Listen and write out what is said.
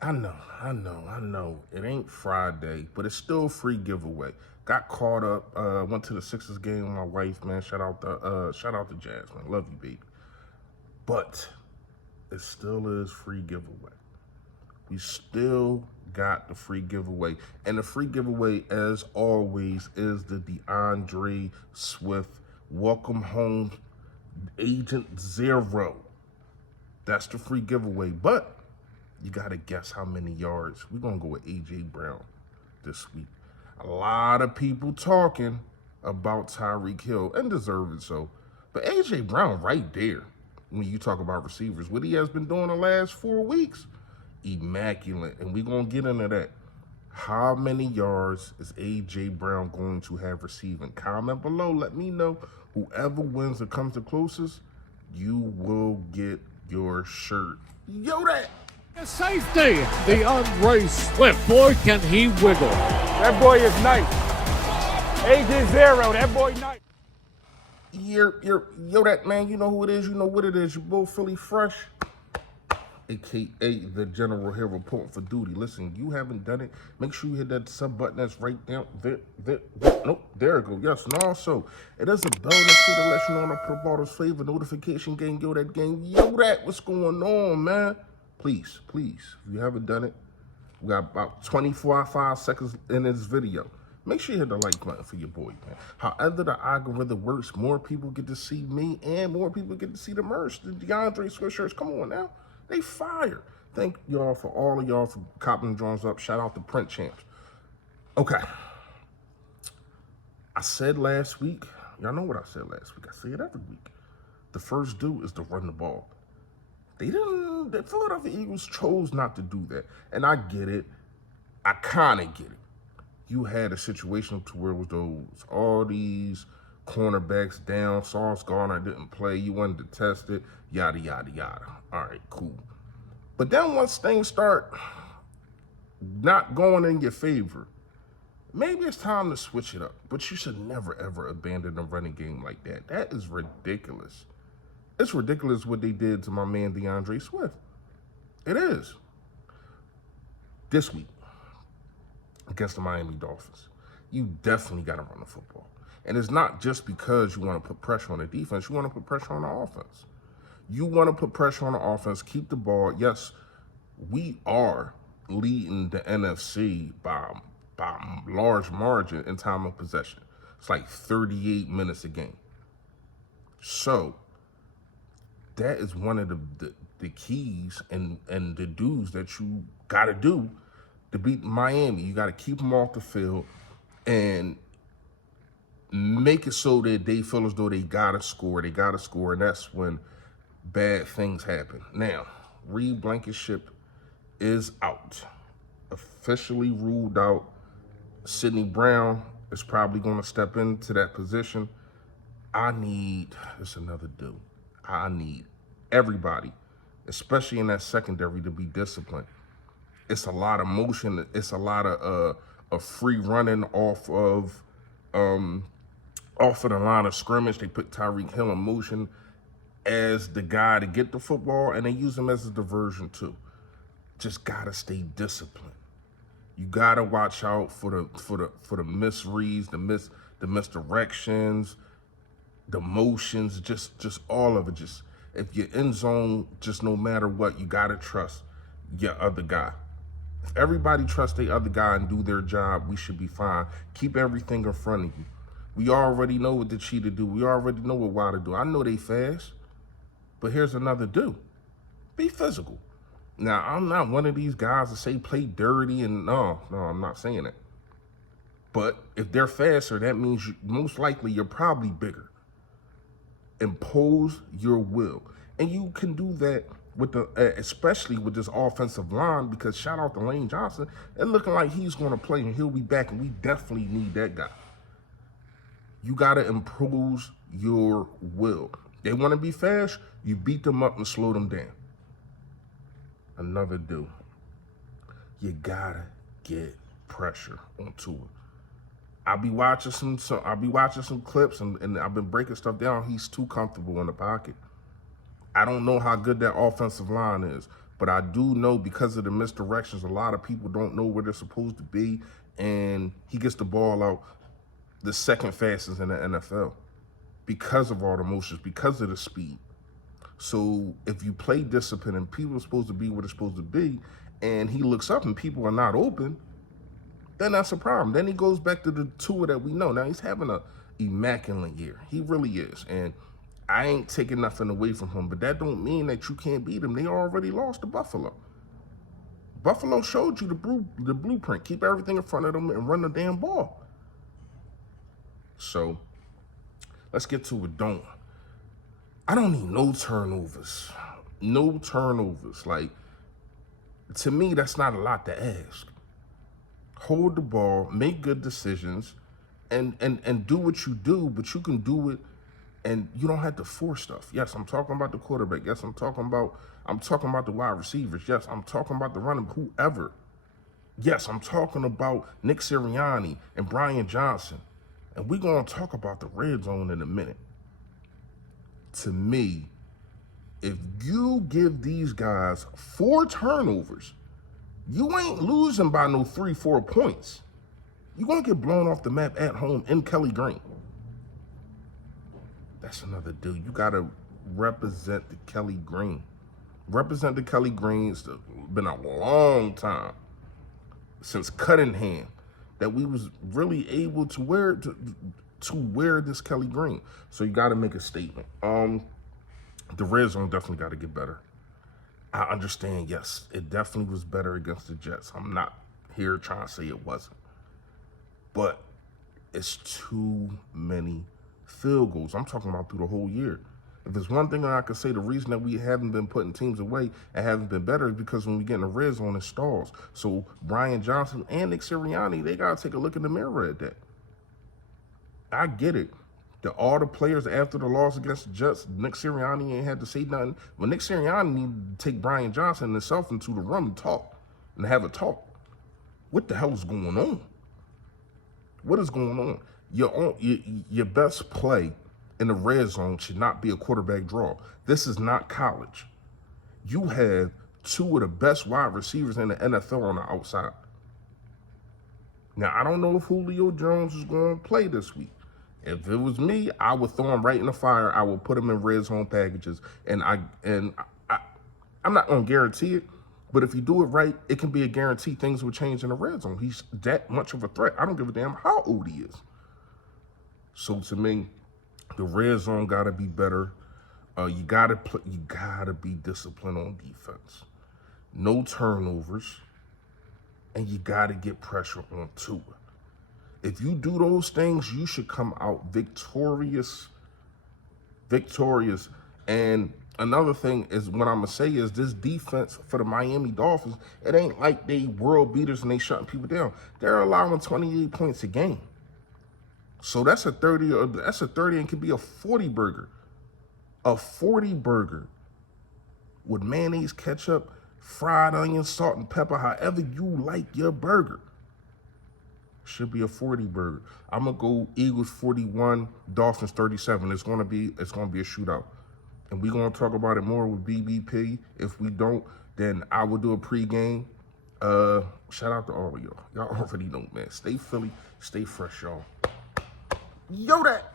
I know. It ain't Friday, but it's still a free giveaway. Got caught up. Went to the Sixers game with my wife, man. Shout out to Jasmine. Love you, baby. But it still is free giveaway. We still got the free giveaway. And the free giveaway, as always, is the DeAndre Swift Welcome Home Agent Zero. That's the free giveaway. But you got to guess how many yards. We're going to go with A.J. Brown this week. A lot of people talking about Tyreek Hill, and deserved so. But A.J. Brown right there, when you talk about receivers, what he has been doing the last 4 weeks, immaculate. And we're going to get into that. How many yards is A.J. Brown going to have receiving? Comment below. Let me know. Whoever wins or comes the closest, you will get your shirt. Yo, that. Safety, the DeAndre Swift. Boy, can he wiggle. That boy is nice. AJ Zero, that boy nice. Yo, that man, you know who it is, you know what it is. You're both Philly Fresh, a.k.a. the General here reporting for duty. Listen, you haven't done it, make sure you hit that sub button that's right down there. Nope, there it go. Yes, and also, it is a bell next to the let you know when I put up all those flavor notification gang. Yo, that gang. Yo, that, what's going on, man? Please, if you haven't done it, we got about 5 seconds in this video. Make sure you hit the like button for your boy, man. However the algorithm works, more people get to see me and more people get to see the merch. The DeAndre Swift shirts, come on now. They fire. Thank y'all for all of y'all for copping drawings up. Shout out to Print Champs. Okay. I said last week, y'all know what I said last week. I say it every week. The first due is to run the ball. The Philadelphia Eagles chose not to do that. And I get it. I kind of get it. You had a situation to where it was all these cornerbacks down. Sauce Gardner didn't play. You wanted to test it. Yada, yada, yada. All right, cool. But then once things start not going in your favor, maybe it's time to switch it up. But you should never, ever abandon a running game like that. That is ridiculous. It's ridiculous what they did to my man DeAndre Swift. It is. This week, against the Miami Dolphins, you definitely got to run the football. And it's not just because you want to put pressure on the defense. You want to put pressure on the offense. You want to put pressure on the offense, keep the ball. Yes, we are leading the NFC by large margin in time of possession. It's like 38 minutes a game. So that is one of the keys and the dues that you got to do to beat Miami. You got to keep them off the field and make it so that they feel as though they got to score. They got to score, and that's when bad things happen. Now, Reed Blankenship is out. Officially ruled out. Sidney Brown is probably going to step into that position. It's another dude. I need everybody, especially in that secondary, to be disciplined. It's a lot of motion. It's a lot of free running off of the line of scrimmage. They put Tyreek Hill in motion as the guy to get the football, and they use him as a diversion too. Just gotta stay disciplined. You gotta watch out for the misreads, the misdirections, the motions, just all of it. Just if you're in zone, just no matter what, you gotta trust your other guy. If everybody trusts the other guy and do their job, we should be fine. Keep everything in front of you. We already know what the cheetah do. We already know what Wilder do. I know they fast, but here's another do. Be physical. Now, I'm not one of these guys that say play dirty and no, I'm not saying that. But if they're faster, that means most likely you're probably bigger. Impose your will. And you can do that with especially with this offensive line, because shout out to Lane Johnson, it's looking like he's going to play and he'll be back, and we definitely need that guy. You got to impose your will. They want to be fast, you beat them up and slow them down. Another do. You got to get pressure onto it. I'll be watching some clips and I've been breaking stuff down. He's too comfortable in the pocket. I don't know how good that offensive line is, but I do know because of the misdirections, a lot of people don't know where they're supposed to be, and he gets the ball out the second fastest in the NFL because of all the motions, because of the speed. So if you play discipline and people are supposed to be where they're supposed to be, and he looks up and people are not open, then that's a problem. Then he goes back to the Tua that we know. Now he's having a immaculate year. He really is. And I ain't taking nothing away from him, but that don't mean that you can't beat him. They already lost to Buffalo. Buffalo showed you the blueprint. Keep everything in front of them and run the damn ball. So let's get to it. I don't need no turnovers. No turnovers. Like, to me, that's not a lot to ask. Hold the ball, make good decisions, and do what you do, but you can do it and you don't have to force stuff. Yes, I'm talking about the quarterback. Yes, I'm talking about the wide receivers. Yes, I'm talking about the running, whoever. Yes, I'm talking about Nick Sirianni and Brian Johnson. And we're going to talk about the red zone in a minute. To me, if you give these guys 4 turnovers, you ain't losing by no 3-4 points. You're going to get blown off the map at home in Kelly Green. That's another dude. You got to represent the Kelly Green. Represent the Kelly Green. It's been a long time since Cunningham that we was really able to wear this Kelly Green. So you got to make a statement. The red zone definitely got to get better. I understand, yes, it definitely was better against the Jets. I'm not here trying to say it wasn't. But it's too many field goals. I'm talking about through the whole year. If there's one thing that I could say, the reason that we haven't been putting teams away and haven't been better is because when we get in the red zone, it stalls. So Brian Johnson and Nick Sirianni, they got to take a look in the mirror at that. I get it. All the players after the loss against the Jets, Nick Sirianni ain't had to say nothing. But Nick Sirianni needed to take Brian Johnson himself into the room and talk and have a talk. What the hell is going on? What is going on? Your best play in the red zone should not be a quarterback draw. This is not college. You have 2 of the best wide receivers in the NFL on the outside. Now, I don't know if Julio Jones is going to play this week. If it was me, I would throw him right in the fire. I would put him in red zone packages, and I'm not gonna guarantee it, but if you do it right, it can be a guarantee things will change in the red zone. He's that much of a threat. I don't give a damn how old he is. So to me, the red zone gotta be better. You gotta be disciplined on defense. No turnovers, and you gotta get pressure on Tua. If you do those things, you should come out victorious. And another thing is what I'm going to say is this defense for the Miami Dolphins, it ain't like they world beaters and they shutting people down. They're allowing 28 points a game. So that's a 30 and could be a 40 burger. A 40 burger with mayonnaise, ketchup, fried onion, salt, and pepper, however you like your burger. Should be a 40 burger. I'm gonna go Eagles 41, Dolphins 37. It's gonna be a shootout, and we're gonna talk about it more with BBP. If we don't, then I will do a pregame. Shout out to all of y'all. Y'all already know, man. Stay Philly, stay fresh, y'all. Yo, that.